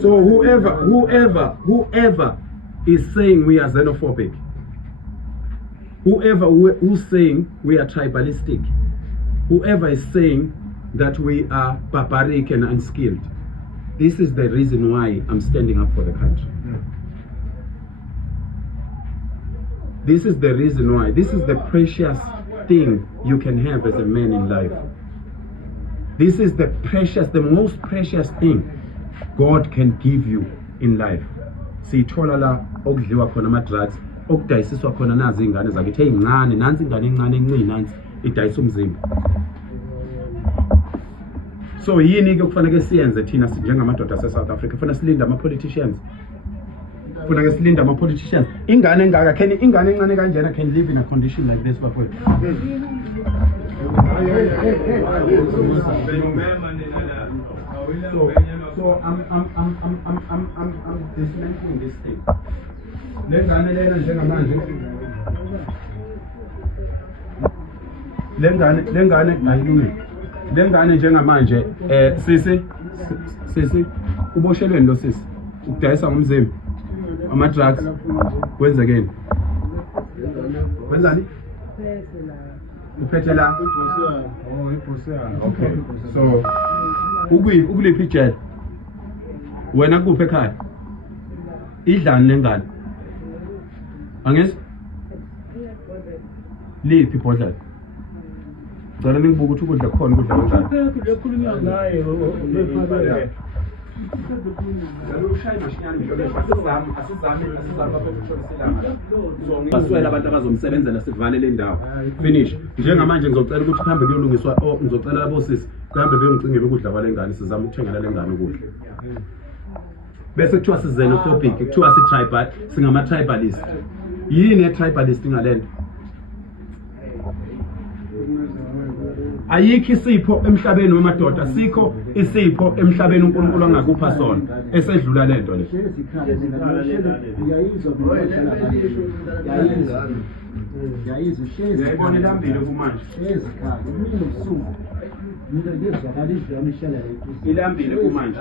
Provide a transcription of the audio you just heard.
So whoever is saying we are xenophobic, who's saying we are tribalistic, whoever is saying that we are barbaric and unskilled, this is the reason why I'm standing up for the country. This is the reason why. This is the precious thing you can have as a man in life. This is the most precious thing God can give you in life. Sithola la okudliwa khona ama-drugs, okudayisiswa khona nazi ingane zakithi ezincane, nansi ingane encane encane nansi idayisa umzimba. So yini ke kufanele siyenze thina njengamadoda ase-South Africa? Kufanele silinde ama-politicians. Kufanele silinde ama-politicians. Ingane engaka, ingane encane kanjena can live in a condition like this bafowethu? So I'm dismantling this thing. Lengane lena njengamanje. Lengane ayilungile. Lengane njengamanje sisi uboshelweni lo sisi. Ukudayisa ngomzimba. Ama drugs kwenzekeni. Wenzani? Uphethe la. Oh, iphosela. Okay. So ukuliphi ijele? Wena kuphi ekhaya? Idlani lengane? Angezi? Liphi ibhodlela? Ngicela ningibuke ukuthi ukudla khona ukudla kanjani. Lekhulunywa ngaye lephakela. Baswela abantu abazomsebenzela sivale le ndawo. Finish. Njengamanje ngizocela ukuthi kuhambe kuyolungiswa ngizocela abosisi kuhambe beyongicingela ukudla kwalengane sizama ukuthengela lengane ukudla. Bese kuthiwa xenophobic, kuthiwa si-tribal, singama-tribalist. Yini e-tribalist ngalento? Ayikho isipho emhlabeni wemadoda, sikho isipho emhlabeni uNkulunkulu angakupha sona esedlula lento le. Yayibona ilambile kumanje. Ilambile kumanje.